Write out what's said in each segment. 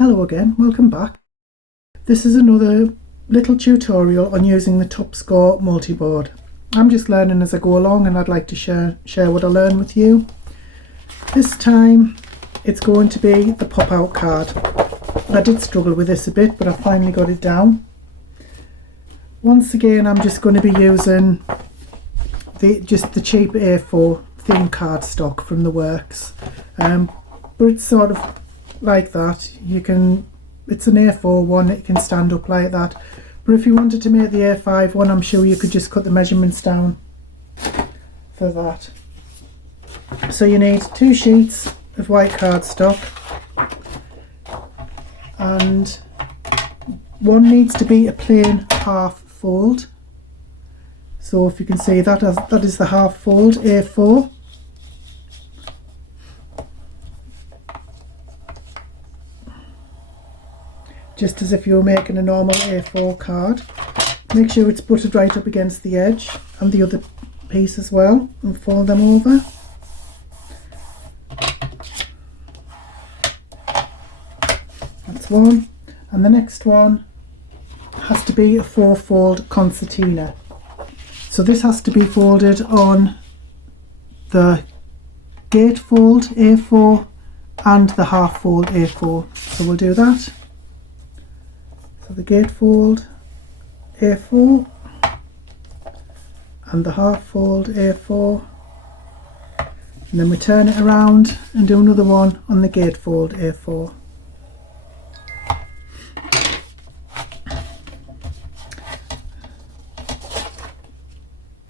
Hello again, welcome back. This is another little tutorial on using the Top Score Multiboard. I'm just learning as I go along and I'd like to share what I learn with you. This time it's going to be the pop out card. I did struggle with this a bit, but I finally got it down. Once again I'm just going to be using the cheap A4 thin cardstock from the works, but it's sort of like that. It's an A4 one, it can stand up like that, but if you wanted to make the A5 one, I'm sure you could just cut the measurements down for that. So you need 2 sheets of white cardstock, and one needs to be a plain half fold. So if you can see that is the half fold A4. Just as if you were making a normal A4 card. Make sure it's buttered right up against the edge and the other piece as well, and fold them over. That's one, and the next one has to be a 4-fold concertina. So this has to be folded on the gatefold A4 and the half fold A4. So we'll do that. So the gatefold A4 and the half fold A4, and then we turn it around and do another one on the gatefold A4.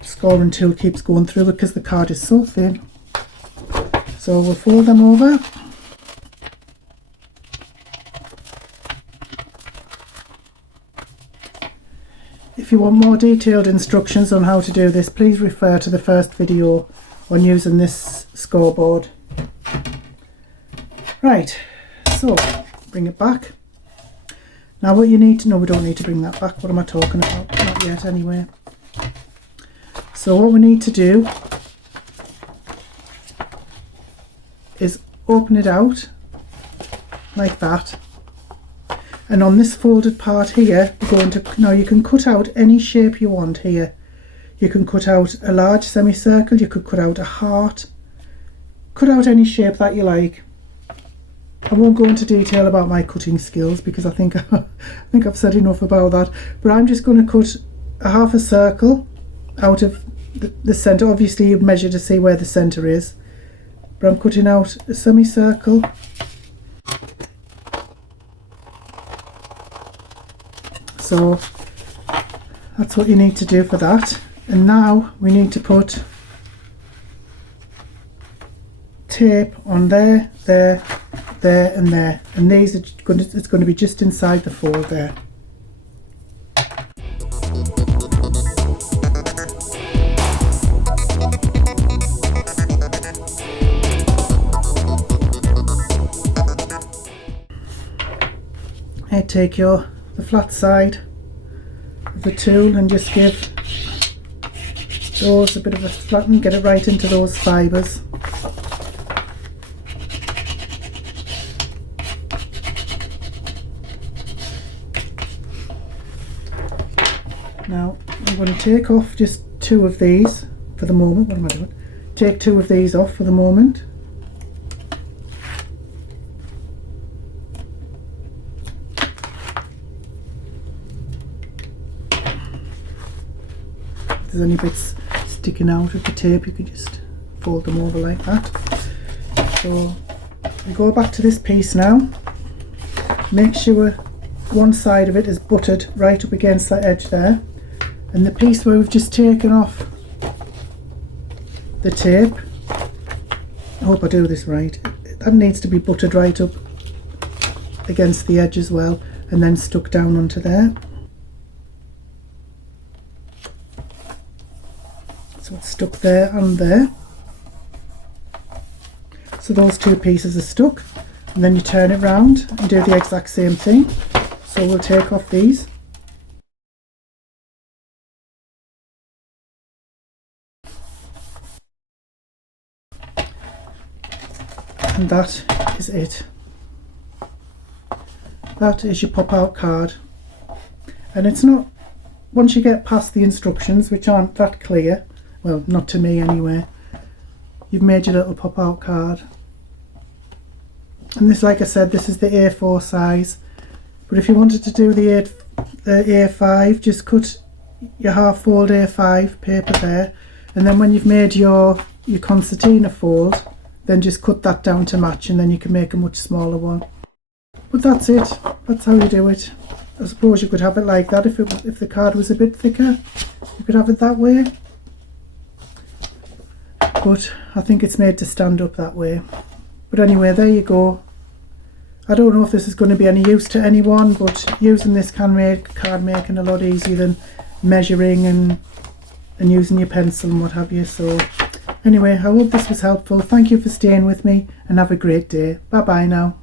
Scoring tool keeps going through it because the card is so thin. So we'll fold them over. If you want more detailed instructions on how to do this, please refer to the first video on using this scoreboard. Right, so bring it back. Now what you need to know, we don't need to bring that back, what am I talking about? Not yet anyway. So what we need to do is open it out like that, and on this folded part here we're going to, now you can cut out any shape you want here. You can cut out a large semicircle, you could cut out a heart, cut out any shape that you like. I won't go into detail about my cutting skills because I think I've said enough about that, but I'm just going to cut a half a circle out of the centre. Obviously you measure to see where the centre is, but I'm cutting out a semicircle. So that's what you need to do for that. And now we need to put tape on there, there, there and there, and these are it's going to be just inside the fold there. Take the flat side of the tool and just give those a bit of a flatten, get it right into those fibres. Now I'm going to take off just 2 of these for the moment. What am I doing? Take 2 of these off for the moment. If there's any bits sticking out of the tape, you can just fold them over like that. So we go back to this piece now. Make sure one side of it is buttered right up against that edge there, and the piece where we've just taken off the tape, I hope I do this right, that needs to be buttered right up against the edge as well, and then stuck down onto there. So it's stuck there and there. So those 2 pieces are stuck, and then you turn it round and do the exact same thing. So we'll take off these. And that is it. that is your pop out card. And it's not, once you get past the instructions, which aren't that clear, well, not to me anyway, you've made your little pop out card. And this, like I said, this is the A4 size, but if you wanted to do the A5, just cut your half fold A5 paper there, and then when you've made your concertina fold, then just cut that down to match, and then you can make a much smaller one. But that's it, that's how you do it. I suppose you could have it like that if the card was a bit thicker, you could have it that way, but I think it's made to stand up that way. But anyway, there you go. I don't know if this is going to be any use to anyone, but using this can make card making a lot easier than measuring and using your pencil and what have you. So anyway, I hope this was helpful. Thank you for staying with me and have a great day. Bye bye now.